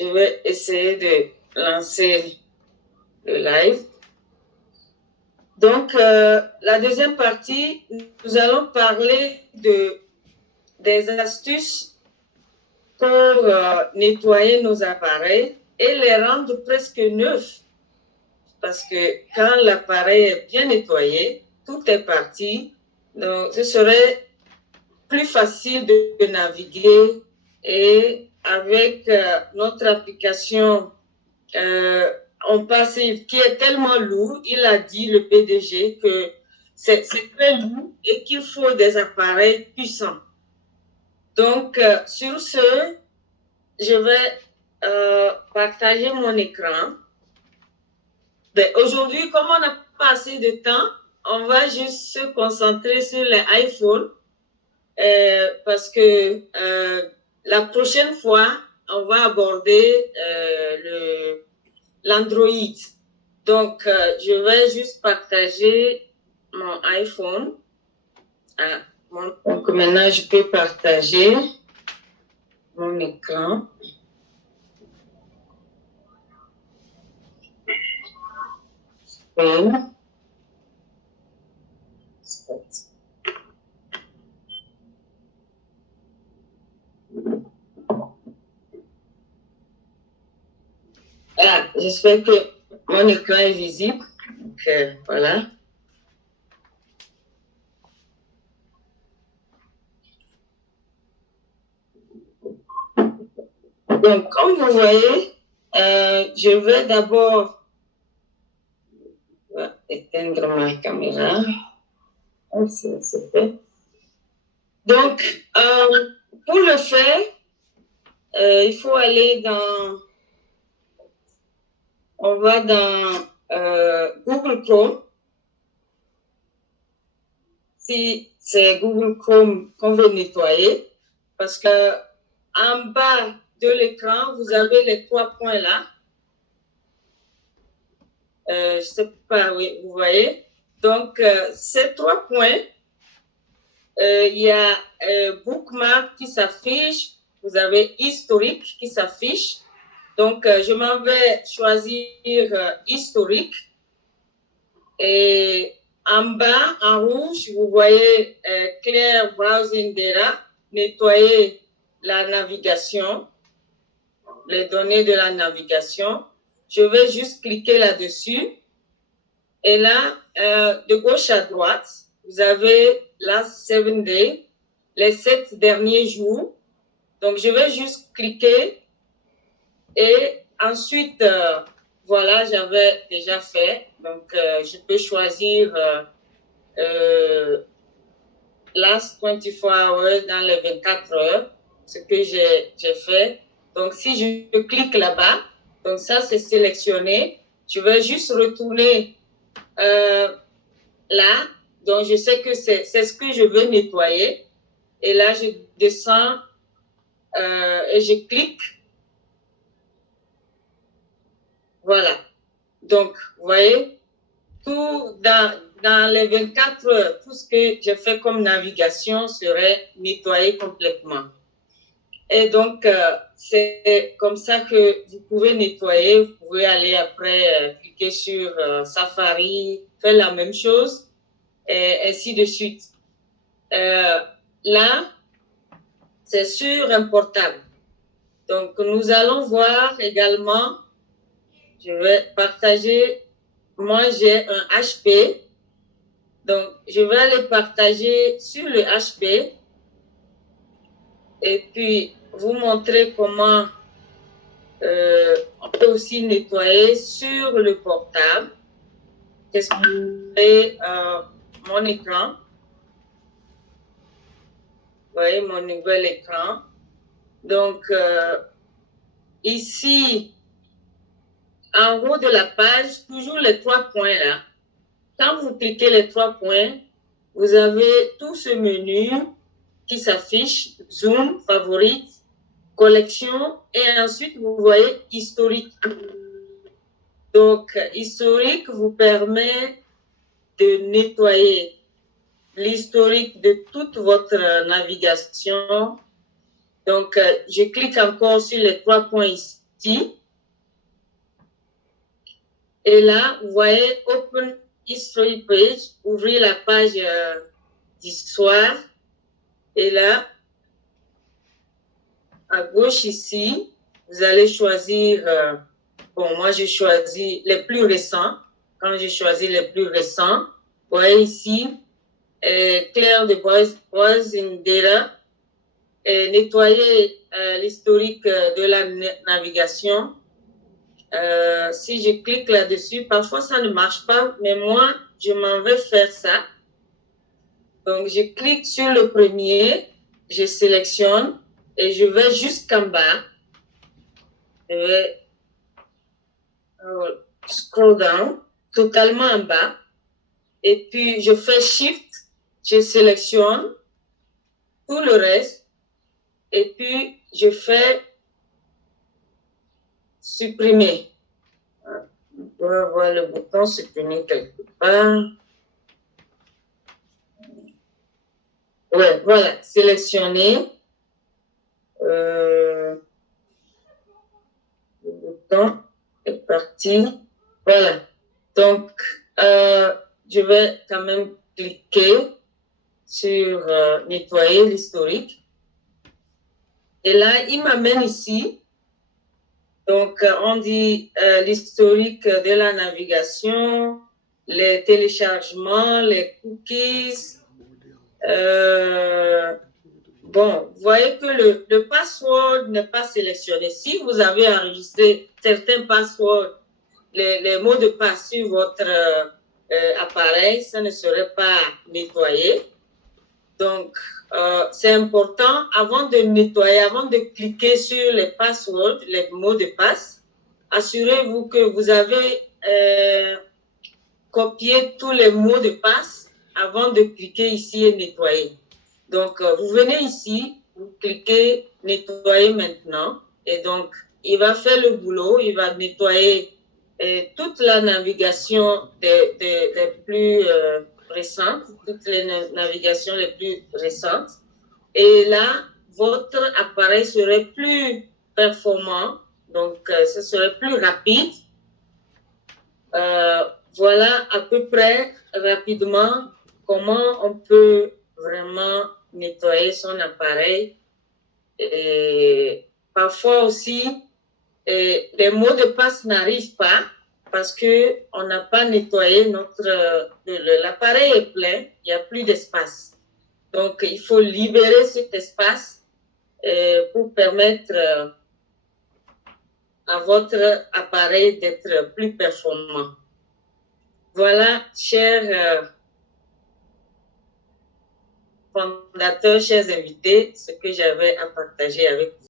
je vais essayer de lancer le live. Donc, la deuxième partie, nous allons parler des astuces pour nettoyer nos appareils et les rendre presque neufs. Parce que quand l'appareil est bien nettoyé, tout est parti. Donc, ce serait plus facile de naviguer et avec notre application on passe, qui est tellement lourd, il a dit, le PDG, que c'est très lourd et qu'il faut des appareils puissants. Donc, sur ce, je vais partager mon écran. Ben, aujourd'hui, comme on n'a pas assez de temps, on va juste se concentrer sur les iPhones parce que la prochaine fois, on va aborder l'Android. Donc, je vais juste partager mon iPhone. Donc, maintenant, je peux partager mon écran. J'espère que mon écran est visible. Donc, voilà. Donc, comme vous voyez, je vais d'abord éteindre ma caméra. C'est fait. Donc, pour le faire, il faut aller dans... On va dans Google Chrome. Si c'est Google Chrome qu'on veut nettoyer, parce que en bas de l'écran, vous avez les 3 points là. Je ne sais pas, oui, vous voyez. Donc, ces 3 points, il y a bookmark qui s'affiche, vous avez historique qui s'affiche. Donc, je m'en vais choisir historique. Et en bas, en rouge, vous voyez Clear Browsing Data, nettoyer la navigation, les données de la navigation. Je vais juste cliquer là-dessus. Et là, de gauche à droite, vous avez Last 7 Days, les 7 derniers jours. Donc, je vais juste cliquer et ensuite, voilà, j'avais déjà fait. Donc, je peux choisir Last 24 hours dans les 24 heures, ce que j'ai fait. Donc, si je clique là-bas, donc ça, c'est sélectionné. Je vais juste retourner là. Donc, je sais que c'est ce que je veux nettoyer. Et là, je descends et je clique. Voilà. Donc, vous voyez, tout dans les 24 heures, tout ce que j'ai fait comme navigation serait nettoyé complètement. Et donc, c'est comme ça que vous pouvez nettoyer. Vous pouvez aller après cliquer sur Safari, faire la même chose, et ainsi de suite. Là, c'est sur un portable. Donc, nous allons voir également, je vais partager, moi j'ai un HP, donc je vais aller partager sur le HP et puis vous montrer comment on peut aussi nettoyer sur le portable. Qu'est-ce que c'est mon écran? Vous voyez mon nouvel écran. Donc, ici, en haut de la page, toujours les 3 points là. Quand vous cliquez les 3 points, vous avez tout ce menu qui s'affiche, Zoom, Favorite, Collection, et ensuite vous voyez Historique. Donc, Historique vous permet de nettoyer l'historique de toute votre navigation. Donc, je clique encore sur les 3 points petit. Et là, vous voyez Open History Page, ouvrez la page d'histoire. Et là, à gauche ici, vous allez choisir, bon, moi j'ai choisi les plus récents. Quand j'ai choisi les plus récents, vous voyez ici, Clear the Boys in Data, nettoyer l'historique de la navigation. Si je clique là-dessus, parfois ça ne marche pas, mais moi, je m'en vais faire ça. Donc, je clique sur le premier, je sélectionne et je vais jusqu'en bas. Je vais scroll down, totalement en bas. Et puis, je fais Shift, je sélectionne tout le reste. Et puis, je fais supprimer. On doit avoir le bouton supprimer quelque part. Ouais, voilà, sélectionner. Le bouton est parti. Voilà. Donc, je vais quand même cliquer sur nettoyer l'historique. Et là, il m'amène ici. Donc, on dit l'historique de la navigation, les téléchargements, les cookies. Bon, vous voyez que le password n'est pas sélectionné. Si vous avez enregistré certains passwords, les mots de passe sur votre appareil, ça ne serait pas nettoyé. Donc, c'est important, avant de nettoyer, avant de cliquer sur les passwords, les mots de passe, assurez-vous que vous avez copié tous les mots de passe avant de cliquer ici et nettoyer. Donc, vous venez ici, vous cliquez nettoyer maintenant, et donc, il va faire le boulot, il va nettoyer toute la navigation des plus récentes, toutes les navigations les plus récentes. Et là, votre appareil serait plus performant, donc ce serait plus rapide. Voilà à peu près rapidement comment on peut vraiment nettoyer son appareil. Et parfois aussi, les mots de passe n'arrivent pas parce qu'on n'a pas nettoyé l'appareil est plein, il n'y a plus d'espace. Donc, il faut libérer cet espace pour permettre à votre appareil d'être plus performant. Voilà, chers fondateurs, chers invités, ce que j'avais à partager avec vous.